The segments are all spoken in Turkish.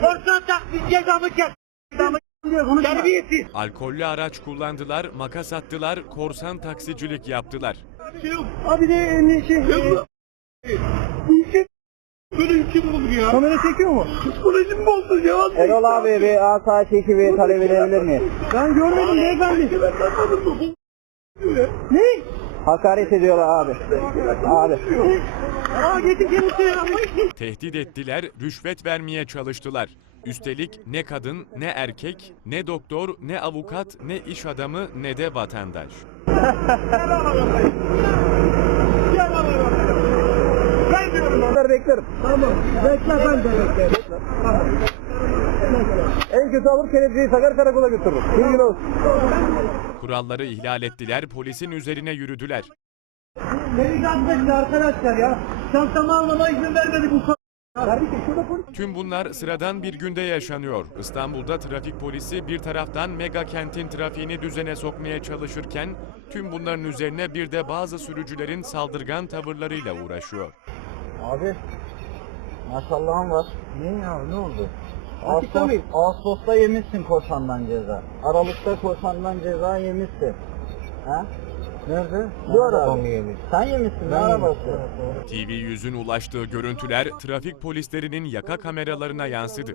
Korsan taksit cezamı kes. Terbiyesiz. Alkollü araç kullandılar, makas attılar, korsan taksicilik yaptılar. Abi de emniyet şey. Böyle bir şey mi olur ya? Kamera çekiyor mu? Psikolojim bozdu ya. Erol abi bir asa çekibi talep edebilir miyim? Ben görmedim beyefendi. Ne? Hakaret ediyorlar abi. Abi. Aa getir ya. Tehdit ettiler, rüşvet vermeye çalıştılar. Üstelik ne kadın, ne erkek, ne doktor, ne avukat, ne iş adamı, ne de vatandaş. Ben diyorum. Bekler beklerim. Tamam. Bekle ben de beklerim. En kötü alır kelepçeyi takar karakola götürürüm. Bilgin olsun. Kuralları ihlal ettiler, polisin üzerine yürüdüler. Beni gazmetti arkadaşlar ya. Çantamı almama izin vermedi bu ko- Kardeşim şurada polis. Tüm bunlar sıradan bir günde yaşanıyor. İstanbul'da trafik polisi bir taraftan mega kentin trafiğini düzene sokmaya çalışırken tüm bunların üzerine bir de bazı sürücülerin saldırgan tavırlarıyla uğraşıyor. Abi. Maşallahın var. Ne ya ne oldu? Ağustos, Açıklamayın. Ağustos'ta yemişsin korsandan ceza. Aralık'ta korsandan ceza yemişsin. Ha? Nerede? Bu araba mı yemiş? Sen yemişsin ne arabası? TV yüzün ulaştığı görüntüler trafik polislerinin yaka kameralarına yansıdı.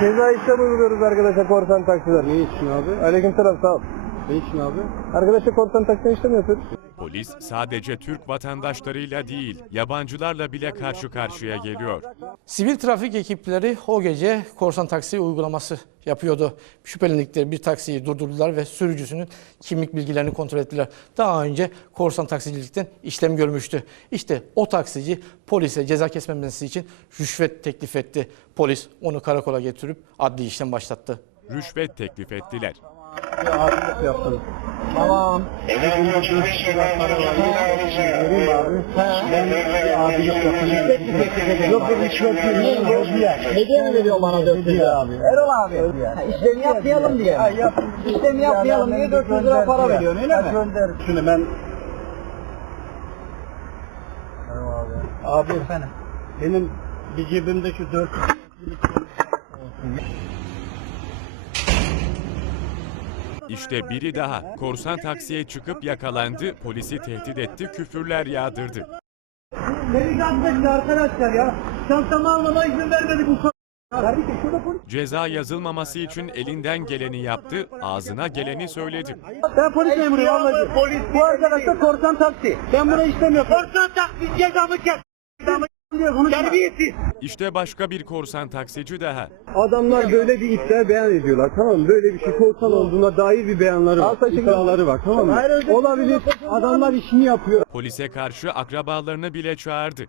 Ceza işlem uyguluyoruz arkadaşlar korsan taksiler. Ne için abi? Aleyküm selam sağ ol. Ne için abi? Arkadaşlar korsan taksi işlem yapıyoruz. Polis sadece Türk vatandaşlarıyla değil, yabancılarla bile karşı karşıya geliyor. Sivil trafik ekipleri o gece korsan taksi uygulaması yapıyordu. Şüphelendikleri bir taksiyi durdurdular ve sürücüsünün kimlik bilgilerini kontrol ettiler. Daha önce korsan taksicilikten işlem görmüştü. İşte o taksici polise ceza kesmemesi için rüşvet teklif etti. Polis onu karakola getirip adli işlem başlattı. Rüşvet teklif ettiler. Abilik yaptım. Tamam. Eve günde 500 lira para var. Vereyim abi. Ben abilik yaptım. Yok bir rüşvet değil. Ne hediye. Mi veriyor bana 400 lira abi? Erol abi. İşlemi yapmayalım diye. İşlemi yapmayalım diye 400 lira para veriyorsun öyle mi? Gönder. Şunu ben Abi efendim. Benim bir cebimde şu 400 İşte biri daha. Korsan taksiye çıkıp yakalandı, polisi tehdit etti, küfürler yağdırdı. Beni gazmetti arkadaşlar ya. Çantamı almama izin vermedi bu ko- Kardeşim şurada polis. Ceza yazılmaması için elinden geleni yaptı, ağzına geleni söyledi. Ben polis memuruyum ablacığım. Polis bu arkadaşlar korsan taksi. Ben bunu istemiyorum. Korsan taksi cezamı kes. Terbiyesiz. İşte başka bir korsan taksici daha. Adamlar böyle bir iddia beyan ediyorlar tamam mı? Böyle bir şey korsan olduğuna dair bir beyanları var. iddiaları var tamam mı? Olabilir. Adamlar işini yapıyor. Polise karşı akrabalarını bile çağırdı.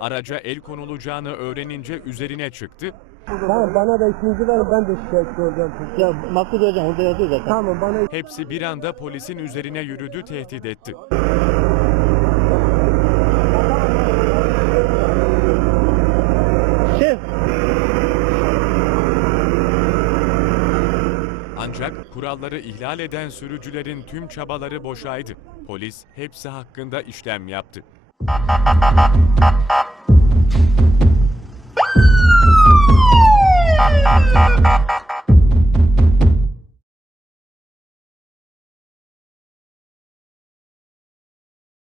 Araca el konulacağını öğrenince üzerine çıktı, Tamam bana da ikinci ver ben de şikayetçi olacağım. Ya Maksud hocam orada yazıyor zaten. Tamam bana hepsi bir anda polisin üzerine yürüdü, tehdit etti. Ancak kuralları ihlal eden sürücülerin tüm çabaları boşaydı. Polis hepsi hakkında işlem yaptı.